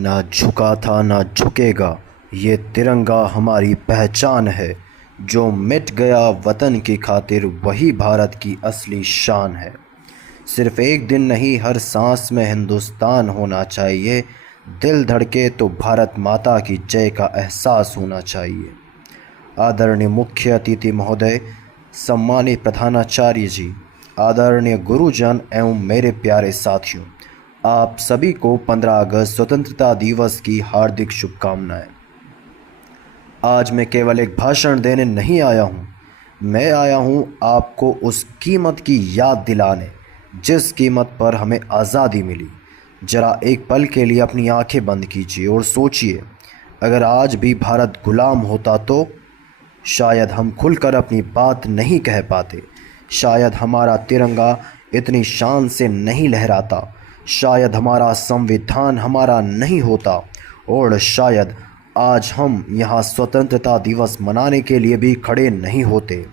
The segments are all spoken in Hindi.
ना झुका था ना झुकेगा, ये तिरंगा हमारी पहचान है। जो मिट गया वतन की खातिर वही भारत की असली शान है। सिर्फ एक दिन नहीं, हर सांस में हिंदुस्तान होना चाहिए। दिल धड़के तो भारत माता की जय का एहसास होना चाहिए। आदरणीय मुख्य अतिथि महोदय, सम्मानित प्रधानाचार्य जी, आदरणीय गुरुजन एवं मेरे प्यारे साथियों, आप सभी को 15 अगस्त स्वतंत्रता दिवस की हार्दिक शुभकामनाएं। आज मैं केवल एक भाषण देने नहीं आया हूँ, मैं आया हूँ आपको उस कीमत की याद दिलाने जिस कीमत पर हमें आज़ादी मिली। ज़रा एक पल के लिए अपनी आंखें बंद कीजिए और सोचिए, अगर आज भी भारत गुलाम होता तो शायद हम खुलकर अपनी बात नहीं कह पाते, शायद हमारा तिरंगा इतनी शान से नहीं लहराता, शायद हमारा संविधान हमारा नहीं होता, और शायद आज हम यहाँ स्वतंत्रता दिवस मनाने के लिए भी खड़े नहीं होते।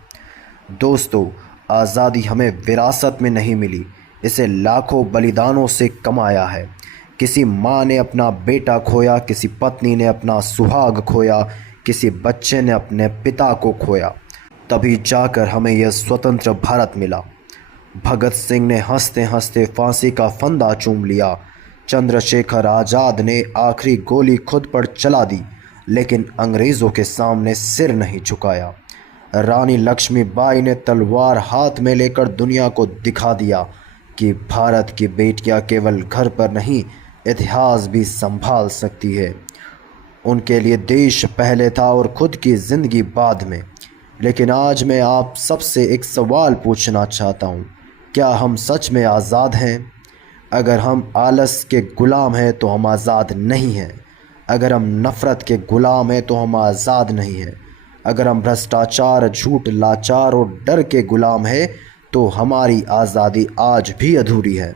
दोस्तों, आज़ादी हमें विरासत में नहीं मिली, इसे लाखों बलिदानों से कमाया है। किसी माँ ने अपना बेटा खोया, किसी पत्नी ने अपना सुहाग खोया, किसी बच्चे ने अपने पिता को खोया, तभी जाकर हमें यह स्वतंत्र भारत मिला। भगत सिंह ने हंसते हंसते फांसी का फंदा चूम लिया, चंद्रशेखर आज़ाद ने आखिरी गोली खुद पर चला दी, लेकिन अंग्रेज़ों के सामने सिर नहीं झुकाया। रानी लक्ष्मीबाई ने तलवार हाथ में लेकर दुनिया को दिखा दिया कि भारत की बेटियां केवल घर पर नहीं, इतिहास भी संभाल सकती है। उनके लिए देश पहले था और खुद की ज़िंदगी बाद में। लेकिन आज मैं आप सबसे एक सवाल पूछना चाहता हूँ, क्या हम सच में आज़ाद हैं? अगर हम आलस के ग़ुलाम हैं तो हम आज़ाद नहीं हैं। अगर हम नफ़रत के ग़ुलाम हैं तो हम आज़ाद नहीं हैं। अगर हम भ्रष्टाचार, झूठ, लाचार और डर के ग़ुलाम हैं तो हमारी आज़ादी आज भी अधूरी है।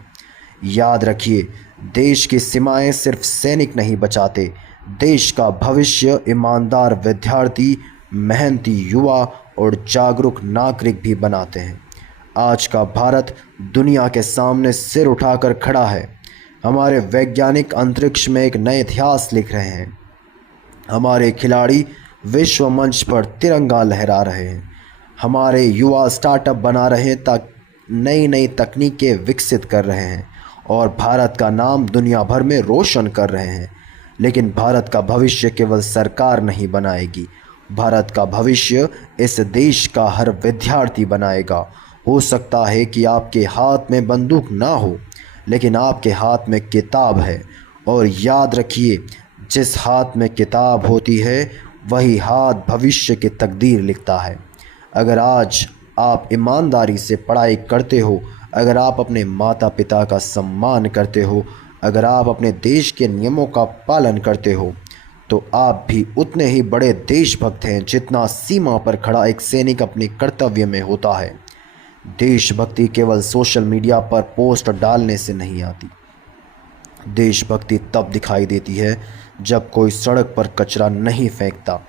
याद रखिए, देश की सीमाएं सिर्फ सैनिक नहीं बचाते, देश का भविष्य ईमानदार विद्यार्थी, मेहनती युवा और जागरूक नागरिक भी बनाते हैं। आज का भारत दुनिया के सामने सिर उठाकर खड़ा है। हमारे वैज्ञानिक अंतरिक्ष में एक नए इतिहास लिख रहे हैं, हमारे खिलाड़ी विश्व मंच पर तिरंगा लहरा रहे हैं, हमारे युवा स्टार्टअप बना रहे हैं, नई नई तकनीकें विकसित कर रहे हैं और भारत का नाम दुनिया भर में रोशन कर रहे हैं। लेकिन भारत का भविष्य केवल सरकार नहीं बनाएगी, भारत का भविष्य इस देश का हर विद्यार्थी बनाएगा। हो सकता है कि आपके हाथ में बंदूक ना हो, लेकिन आपके हाथ में किताब है, और याद रखिए, जिस हाथ में किताब होती है वही हाथ भविष्य की तकदीर लिखता है। अगर आज आप ईमानदारी से पढ़ाई करते हो, अगर आप अपने माता पिता का सम्मान करते हो, अगर आप अपने देश के नियमों का पालन करते हो, तो आप भी उतने ही बड़े देशभक्त हैं जितना सीमा पर खड़ा एक सैनिक अपने कर्तव्य में होता है। देशभक्ति केवल सोशल मीडिया पर पोस्ट डालने से नहीं आती। देशभक्ति तब दिखाई देती है जब कोई सड़क पर कचरा नहीं फेंकता,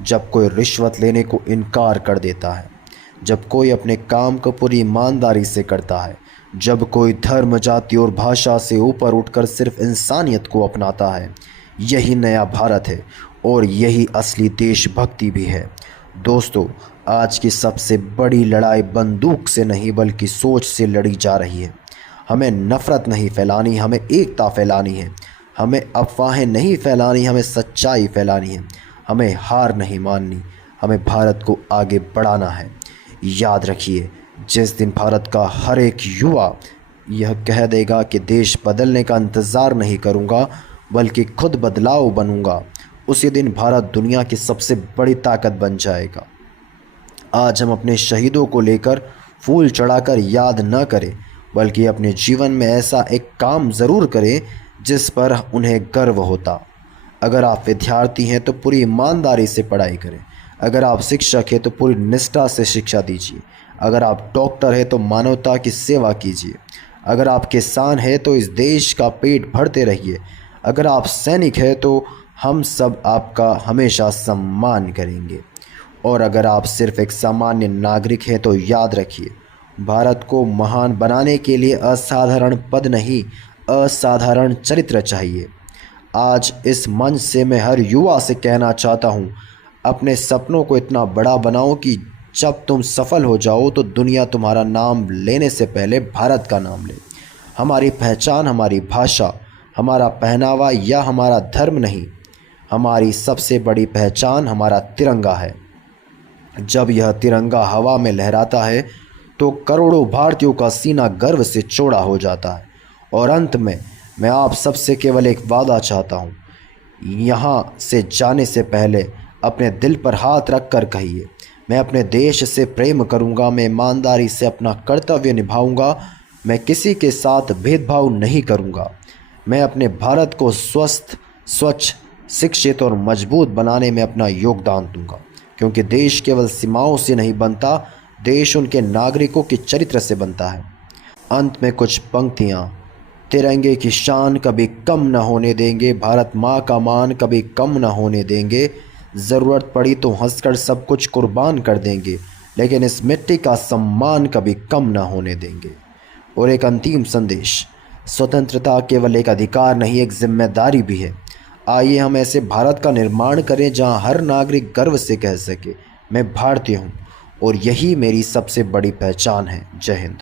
जब कोई रिश्वत लेने को इनकार कर देता है, जब कोई अपने काम को पूरी ईमानदारी से करता है, जब कोई धर्म, जाति और भाषा से ऊपर उठकर सिर्फ इंसानियत को अपनाता है। यही नया भारत है और यही असली देशभक्ति भी है। दोस्तों, आज की सबसे बड़ी लड़ाई बंदूक से नहीं बल्कि सोच से लड़ी जा रही है। हमें नफ़रत नहीं फैलानी, हमें एकता फैलानी है। हमें अफवाहें नहीं फैलानी, हमें सच्चाई फैलानी है। हमें हार नहीं माननी, हमें भारत को आगे बढ़ाना है। याद रखिए, जिस दिन भारत का हर एक युवा यह कह देगा कि देश बदलने का इंतज़ार नहीं करूँगा बल्कि खुद बदलाव बनूँगा, उसी दिन भारत दुनिया की सबसे बड़ी ताकत बन जाएगा। आज हम अपने शहीदों को लेकर फूल चढ़ाकर याद न करें, बल्कि अपने जीवन में ऐसा एक काम ज़रूर करें जिस पर उन्हें गर्व होता। अगर आप विद्यार्थी हैं तो पूरी ईमानदारी से पढ़ाई करें, अगर आप शिक्षक हैं तो पूरी निष्ठा से शिक्षा दीजिए, अगर आप डॉक्टर हैं तो मानवता की सेवा कीजिए, अगर आप किसान हैं तो इस देश का पेट भरते रहिए, अगर आप सैनिक हैं तो हम सब आपका हमेशा सम्मान करेंगे, और अगर आप सिर्फ एक सामान्य नागरिक हैं तो याद रखिए, भारत को महान बनाने के लिए असाधारण पद नहीं, असाधारण चरित्र चाहिए। आज इस मंच से मैं हर युवा से कहना चाहता हूँ, अपने सपनों को इतना बड़ा बनाओ कि जब तुम सफल हो जाओ तो दुनिया तुम्हारा नाम लेने से पहले भारत का नाम ले। हमारी पहचान हमारी भाषा, हमारा पहनावा या हमारा धर्म नहीं, हमारी सबसे बड़ी पहचान हमारा तिरंगा है। जब यह तिरंगा हवा में लहराता है तो करोड़ों भारतीयों का सीना गर्व से चौड़ा हो जाता है। और अंत में मैं आप सबसे केवल एक वादा चाहता हूँ, यहाँ से जाने से पहले अपने दिल पर हाथ रख कर कहिए, मैं अपने देश से प्रेम करूँगा, मैं ईमानदारी से अपना कर्तव्य निभाऊँगा, मैं किसी के साथ भेदभाव नहीं करूँगा, मैं अपने भारत को स्वस्थ, स्वच्छ, शिक्षित और मजबूत बनाने में अपना योगदान दूंगा। क्योंकि देश केवल सीमाओं से नहीं बनता, देश उनके नागरिकों के चरित्र से बनता है। अंत में कुछ पंक्तियाँ। तिरंगे की शान कभी कम न होने देंगे, भारत माँ का मान कभी कम न होने देंगे, ज़रूरत पड़ी तो हंसकर सब कुछ कुर्बान कर देंगे, लेकिन इस मिट्टी का सम्मान कभी कम न होने देंगे। और एक अंतिम संदेश, स्वतंत्रता केवल एक अधिकार नहीं, एक जिम्मेदारी भी है। आइए हम ऐसे भारत का निर्माण करें जहां हर नागरिक गर्व से कह सके, मैं भारतीय हूं और यही मेरी सबसे बड़ी पहचान है। जय हिंद।